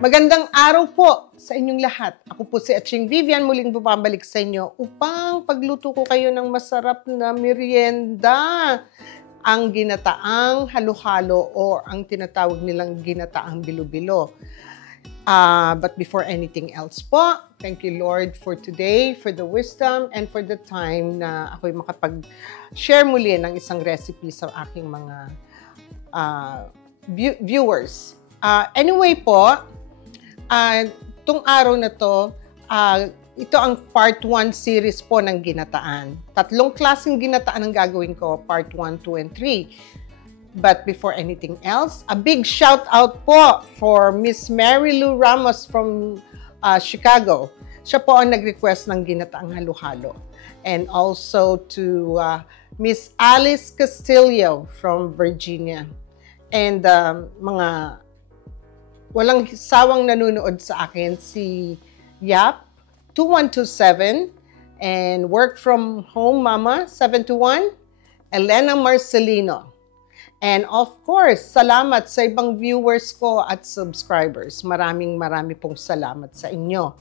Magandang araw po sa inyong lahat. Ako po si Aching Vivian, muling bumabalik sa inyo upang pagluto ko kayo ng masarap na merienda. Ang ginataang halo-halo o ang tinatawag nilang ginataang bilo-bilo. But before anything else po, thank you Lord for today, for the wisdom, and for the time na ako'y makapag-share muli ng isang recipe sa aking mga viewers. Anyway po, itong araw na to, ito ang part 1 series po ng ginataan. 3 klaseng ginataan ang gagawin ko, part 1, 2, and 3. But before anything else, a big shout out po for Miss Mary Lou Ramos from Chicago. Siya po ang nag-request ng ginataang halo-halo. And also to Miss Alice Castillo from Virginia. And mga walang sawang nanonood sa akin, si Yap 2127 and Work From Home Mama 721, Elena Marcelino. And of course, salamat sa ibang viewers ko at subscribers. Marami pong salamat sa inyo.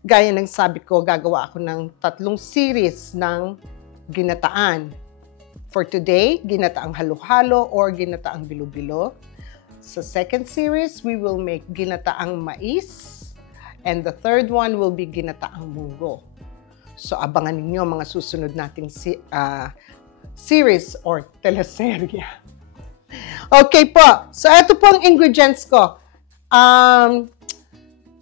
Gaya ng sabi ko, gagawa ako ng 3 series ng ginataan. For today, ginataang halo-halo or ginataang bilo-bilo. Sa second series, we will make ginataang mais. And the third one will be ginataang munggo. So abangan ninyo mga susunod nating series or teleserye. Okay po. So ito po ang ingredients ko.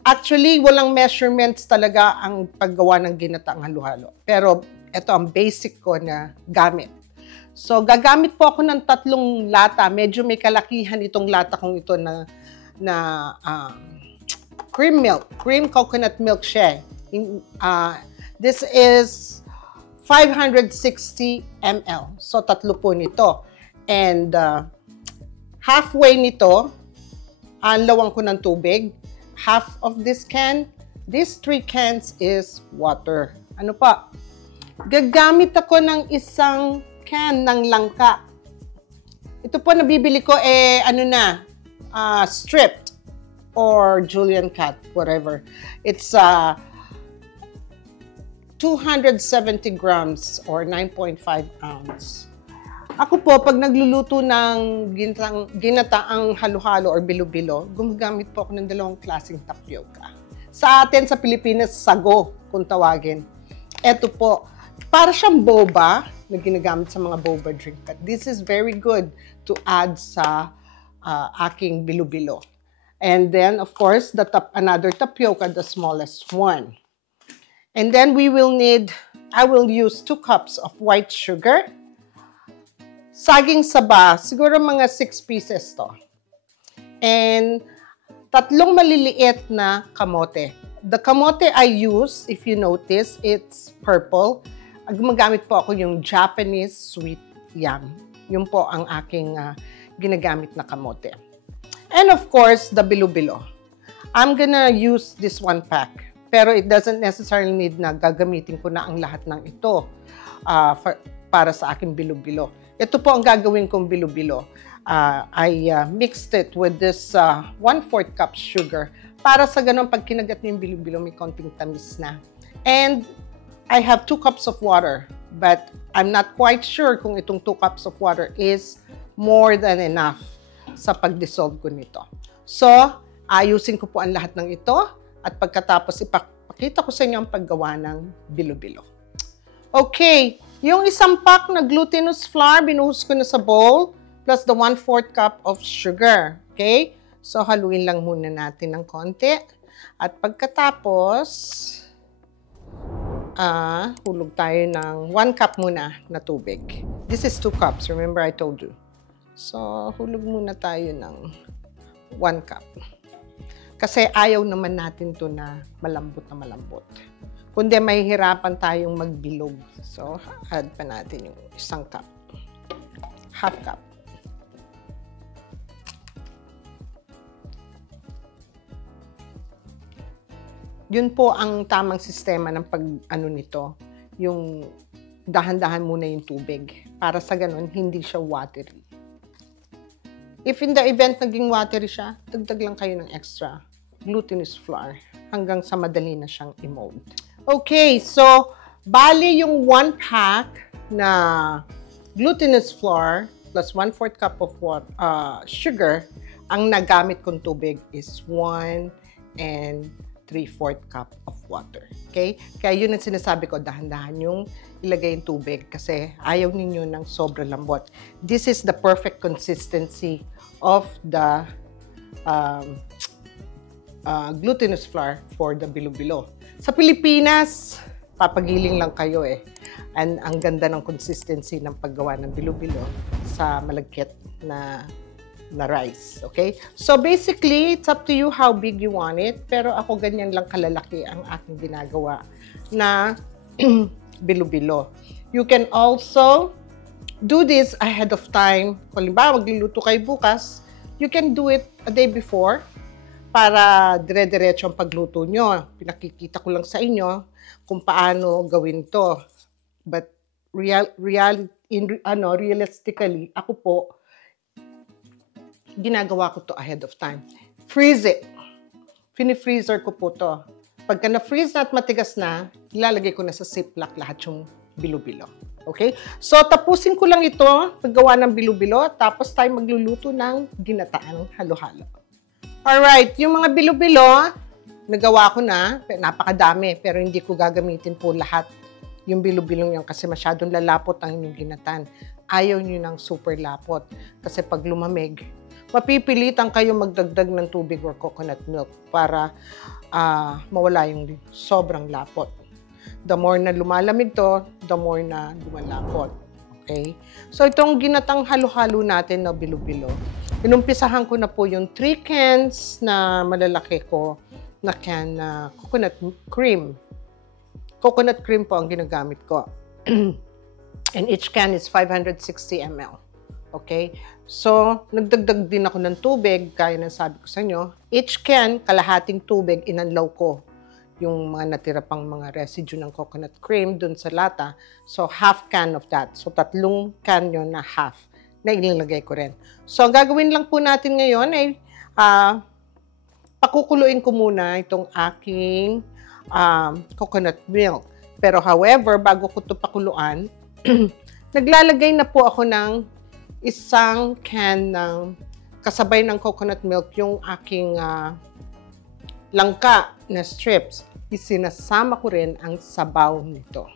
Actually, walang measurements talaga ang paggawa ng ginataang halo-halo. Pero ito ang basic ko na gamit. So gagamit po ako ng 3 lata. Medyo may kalakihan itong lata kong ito na cream milk, cream coconut milk siya. This is 560 ml. So, 3 po nito. And halfway nito, anlawang ko ng tubig. Half of this can, these 3 cans is water. Ano pa? Gagamit ako ng isang can ng langka. Ito po nabibili ko stripped. Or Julian cut, whatever. It's 270 grams or 9.5 ounce. Ako po, pag nagluluto ng ginataang halo-halo or bilo-bilo, gumagamit po ako ng 2 klaseng tapioca. Sa atin, sa Pilipinas, sago, kung tawagin. Ito po, para siyang boba na ginagamit sa mga boba drink. This is very good to add sa aking bilo-bilo. And then, of course, another tapioca, the smallest one. And then we will need, I will use 2 cups of white sugar. Saging saba, siguro mga 6 pieces to. And 3 maliliit na kamote. The kamote I use, if you notice, it's purple. Gumagamit po ako yung Japanese sweet yam. Yun po ang aking ginagamit na kamote. And of course, the bilo-bilo. I'm gonna use this 1 pack. Pero it doesn't necessarily need na gagamitin ko na ang lahat ng ito para sa aking bilo-bilo. Ito po ang gagawin kong bilo-bilo. I mixed it with this 1/4 cup sugar para sa ganun pag kinagat niyo yung bilo-bilo, may konting tamis na. And I have 2 cups of water. But I'm not quite sure kung itong 2 cups of water is more than enough sa pag-dissolve ko nito. So, ayusin ko po ang lahat ng ito at pagkatapos ipakita ko sa inyo ang paggawa ng bilo-bilo. Okay, yung isang pack na glutinous flour, binuhos ko na sa bowl plus the 1/4 cup of sugar. Okay? So, haluin lang muna natin ng konti. At pagkatapos, hulog tayo ng 1 cup muna na tubig. This is 2 cups, remember I told you. So, hulog muna tayo ng 1 cup. Kasi ayaw naman natin to na malambot na malambot. Kundi mahihirapan tayong magbilog. So, add pa natin yung 1 cup. Half cup. Yun po ang tamang sistema ng pag-ano nito. Yung dahan-dahan muna yung tubig para sa ganun hindi siya watery. If in the event naging watery siya, dagdag lang kayo ng extra glutinous flour hanggang sa madali na siyang i-mold. Okay, so bali yung 1 pack na glutinous flour plus 1/4 cup of sugar, ang nagamit kong tubig is 1 3/4 cup of water. Okay? Kaya yun ang sinasabi ko, dahan-dahan yung ilagay yung tubig kasi ayaw ninyo ng sobrang lambot. This is the perfect consistency of the glutinous flour for the bilo-bilo. Sa Pilipinas, papagiling lang kayo eh. And ang ganda ng consistency ng paggawa ng bilo-bilo sa malagkit na rice. Okay? So basically, it's up to you how big you want it. Pero ako ganyan lang kalalaki ang aking ginagawa na bilo-bilo. You can also do this ahead of time. Kung halimbawa, magluluto kayo bukas, you can do it a day before para dire-diretso ang pagluto nyo. Pinakikita ko lang sa inyo kung paano gawin to. But realistically, ako po, ginagawa ko to ahead of time. Freeze it. Fini-freezer ko po to. Pagka na-freeze na at matigas na, ilalagay ko na sa ziplock lahat yung bilo-bilo. Okay? So, tapusin ko lang ito, paggawa ng bilo-bilo, tapos tayo magluluto ng ginataang halo-halo. Alright, yung mga bilo-bilo, nagawa ko na, napakadami, pero hindi ko gagamitin po lahat yung bilo-bilong yan kasi masyadong lalapot ang inyong ginatan. Ayaw nyo ng super lapot kasi pag lumamig, mapipilitan kayo magdagdag ng tubig or coconut milk para mawala yung sobrang lapot. The more na lumalamig to, the more na lumalapot. Okay? So, itong ginatang halo-halo natin na bilo-bilo, inumpisahan ko na po yung 3 cans na malalaki ko na can na coconut cream. Coconut cream po ang ginagamit ko. And each can is 560 ml. Okay? So, nagdagdag din ako ng tubig, gaya ng sabi ko sa inyo. Each can, kalahating tubig, inanlaw ko yung mga natira pang mga residue ng coconut cream dun sa lata. So, half can of that. So, 3 can yun na half na ilalagay ko rin. So, ang gagawin lang po natin ngayon ay pakukuluin ko muna itong aking coconut milk. Pero, however, bago ko ito pakuluan, naglalagay na po ako ng 1 can ng kasabay ng coconut milk yung aking langka na strips. Isinasama ko rin ang sabaw nito.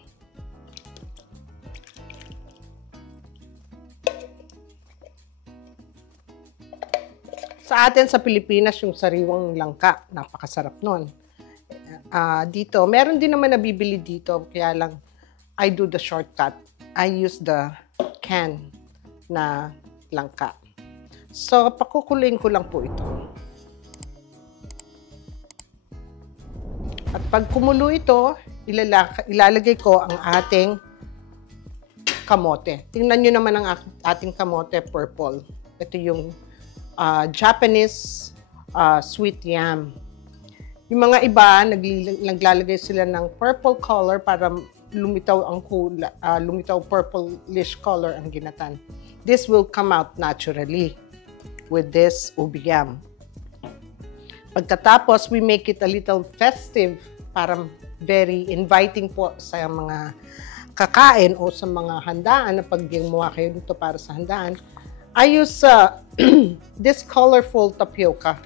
Sa atin sa Pilipinas, yung sariwang langka, napakasarap nun. Dito, meron din naman nabibili dito, kaya lang I do the shortcut. I use the can na langka. So, pakukuloyin ko lang po ito. At pag kumulo ito, ilalagay ko ang ating kamote. Tingnan nyo naman ang ating kamote, purple. Ito yung Japanese sweet yam. Yung mga iba, naglalagay sila ng purple color para lumitaw ang lumitaw purplish color ang ginatan. This will come out naturally with this ubi yam. Pagkatapos, we make it a little festive para very inviting po sa mga kakain o sa mga handaan na pag gumawa kayo nito para sa handaan. I use this colorful tapioca.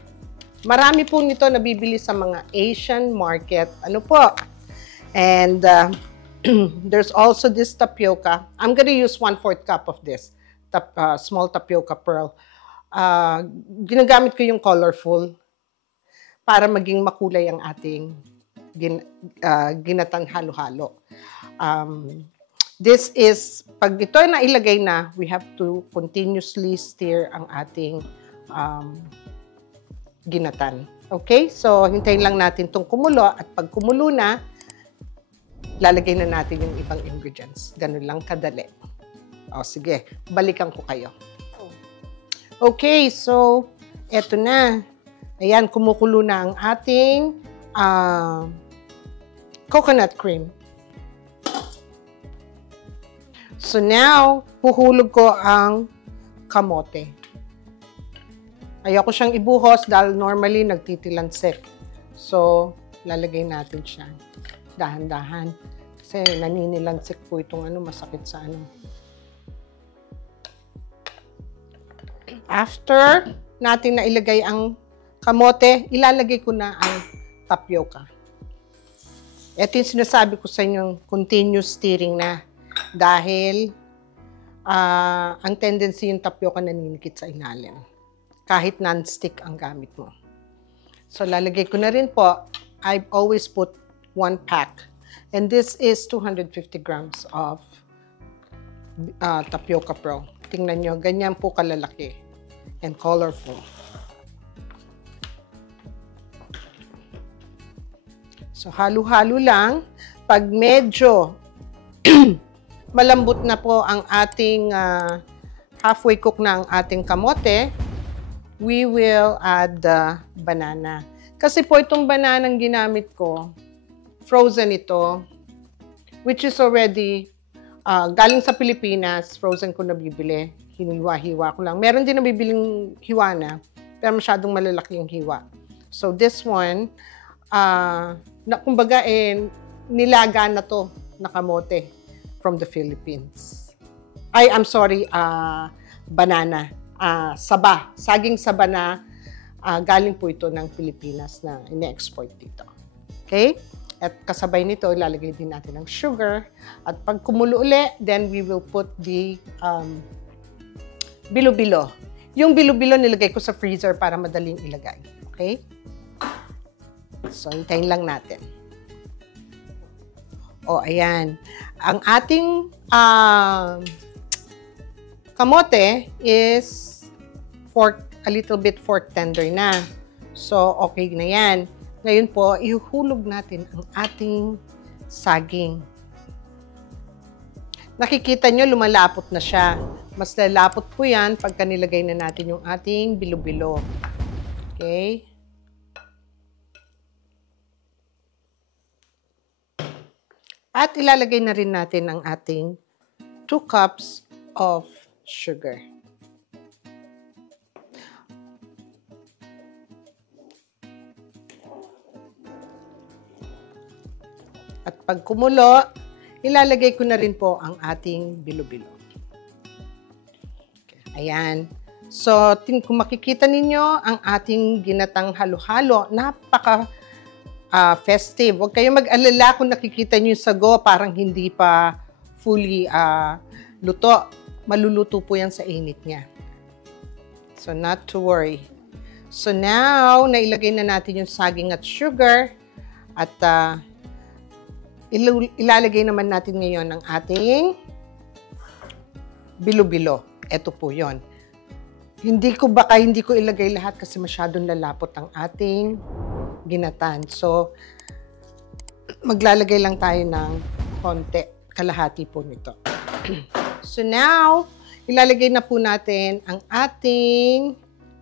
Marami po nito nabibili sa mga Asian market. Ano po? And there's also this tapioca. I'm gonna use 1/4 cup of this small tapioca pearl. Ginagamit ko yung colorful para maging makulay ang ating ginatang halo-halo. This is, pag ito na ilagay na, we have to continuously stir ang ating ginatan. Okay? So, hintayin lang natin itong kumulo at pag kumulo na, lalagay na natin yung ibang ingredients. Ganun lang kadali. O, sige. Balikan ko kayo. Okay, so, eto na. Ayan, kumukulo na ang ating coconut cream. So now, huhulog ko ang kamote. Ayoko siyang ibuhos dahil normally nagtitilansik. So, lalagay natin siya. Dahan-dahan. Kasi naninilansik po itong masakit sa After natin na ilagay ang kamote, ilalagay ko na ang tapioca. Ito yung sinasabi ko sa inyo, continuous stirring na. Dahil ang tendency yung tapioca naninikit sa ilalim. Kahit non-stick ang gamit mo. So, lalagay ko na rin po. I've always put 1 pack. And this is 250 grams of Tapioca Pro. Tingnan nyo, ganyan po kalalaki and colorful. So, halo-halo lang. Pag medyo malambot na po ang ating halfway cook na ang ating kamote, we will add the banana. Kasi po itong banana ang ginamit ko, frozen ito, which is already galing sa Pilipinas, frozen ko nabibili. Hiniwa-hiwa ko lang. Meron din nabibiling hiwa na, pero masyadong malalaki yung hiwa. So this one, kumbaga nilaga na to na kamote from the Philippines. I'm sorry, banana. Saba. Saging saba na galing po ito ng Pilipinas na ine-export dito. Okay? At kasabay nito, ilalagay din natin ang sugar. At pag kumulo uli, then we will put the bilo-bilo. Yung bilo-bilo nilagay ko sa freezer para madaling ilagay. Okay? So, hintayin lang natin. O, ayan. Ang ating kamote is a little bit fork tender na. So, okay na yan. Ngayon po, ihuhulog natin ang ating saging. Nakikita nyo, lumalapot na siya. Mas lalapot po yan pagka nilagay na natin yung ating bilo-bilo. Okay? At ilalagay na rin natin ang ating 2 cups of sugar. At pag kumulo, ilalagay ko na rin po ang ating bilo-bilo. Okay, ayan. So, kung makikita ninyo, ang ating ginatang halo-halo, napaka festive. Huwag kayong mag-alala kung nakikita nyo yung sago, parang hindi pa fully luto. Maluluto po yan sa init niya. So, not to worry. So, now, nailagay na natin yung saging at sugar. At ilalagay naman natin ngayon ang ating bilo-bilo. Ito po yon. Hindi ko ilagay lahat kasi masyadong lalapot ang ating ginatan. So, maglalagay lang tayo ng konti, kalahati po nito. So now, ilalagay na po natin ang ating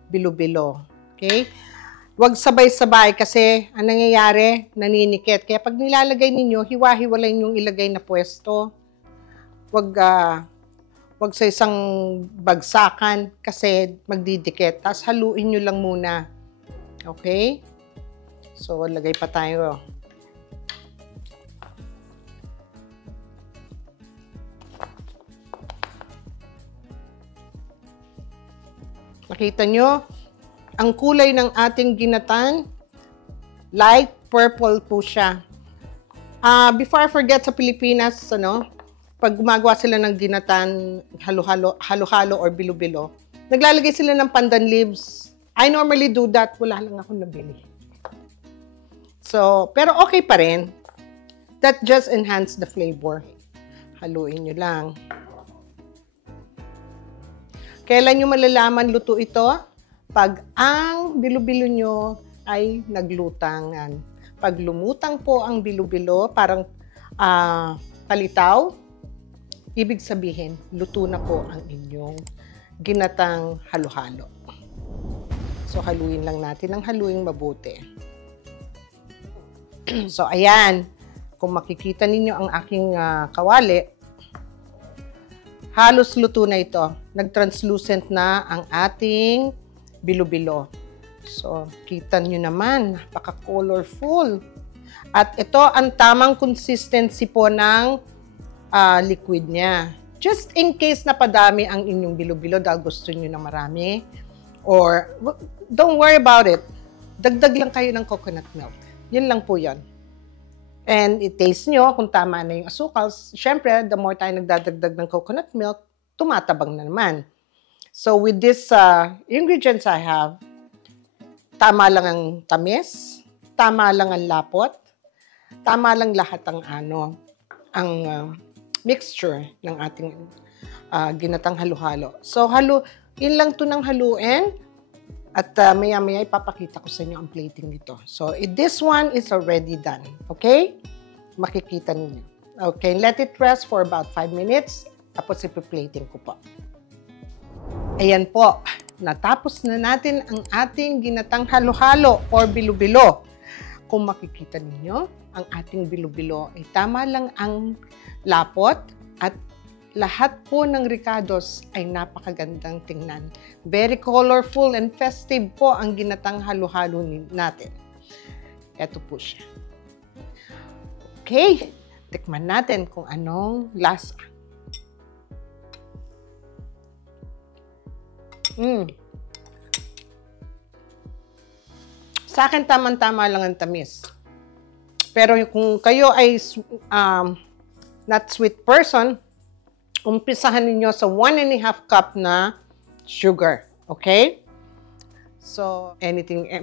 bilo-bilo. Okay? Huwag sabay-sabay kasi ang nangyayari, naninikit. Kaya pag nilalagay ninyo, hiwa-hiwalay yung ilagay na pwesto. Huwag sa isang bagsakan kasi magdidikit. Tapos haluin nyo lang muna. Okay? So, lagay pa tayo. Nakita nyo? Ang kulay ng ating ginatan, light purple po siya. Before I forget, sa Pilipinas, pag gumagawa sila ng ginatan, halo-halo or bilo-bilo, naglalagay sila ng pandan leaves. I normally do that. Wala lang ako nabili. So, pero okay pa rin. That just enhance the flavor. Haluin nyo lang. Kailan nyo malalaman luto ito? Pag ang bilo-bilo nyo ay naglutangan. Pag lumutang po ang bilo-bilo, parang palitaw, ibig sabihin, luto na po ang inyong ginatang halo-halo. So, haluin lang natin ng haluing mabuti. So, ayan. Kung makikita ninyo ang aking kawali, Halos luto na ito. Nag-translucent na ang ating bilo-bilo. So, kita nyo naman, napaka-colorful. At ito ang tamang consistency po ng liquid niya. Just in case na padami ang inyong bilo-bilo dahil gusto nyo na marami. Or, don't worry about it. Dagdag lang kayo ng coconut milk. Yun lang po yun. And i-taste nyo kung tama na yung asukal. Siyempre, the more tayo nagdadagdag ng coconut milk, tumatabang na naman. So, with this ingredients I have, tama lang ang tamis, tama lang ang lapot, tama lang lahat ang mixture ng ating ginatang halo-halo. So, yun lang to ng haluin. At maya-maya ipapakita ko sa inyo ang plating nito. So, this one is already done. Okay? Makikita ninyo. Okay, let it rest for about 5 minutes. Tapos ipi-plating ko po. Ayan po. Natapos na natin ang ating ginatang halo-halo or bilo-bilo. Kung makikita ninyo, ang ating bilo-bilo ay tama lang ang lapot at lahat po ng ricados ay napakagandang tingnan. Very colorful and festive po ang ginatang halo-halo natin. Ito po siya. Okay, tikman natin kung anong lasa. Sa akin, tamang-tama lang ang tamis. Pero kung kayo ay not sweet person, umpisahan ninyo sa 1.5 cup na sugar. Okay? So,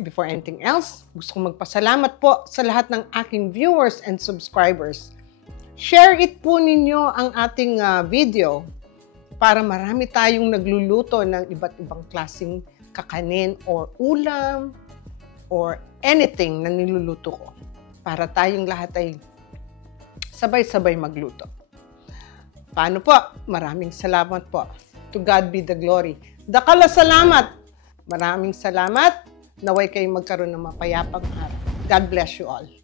before anything else, gusto kong magpasalamat po sa lahat ng aking viewers and subscribers. Share it po ninyo ang ating video para marami tayong nagluluto ng iba't ibang klaseng kakanin or ulam or anything na niluluto ko para tayong lahat ay sabay-sabay magluto. Paano po? Maraming salamat po. To God be the glory. Dakala salamat. Maraming salamat. Naway kayong magkaroon ng mapayapang araw. God bless you all.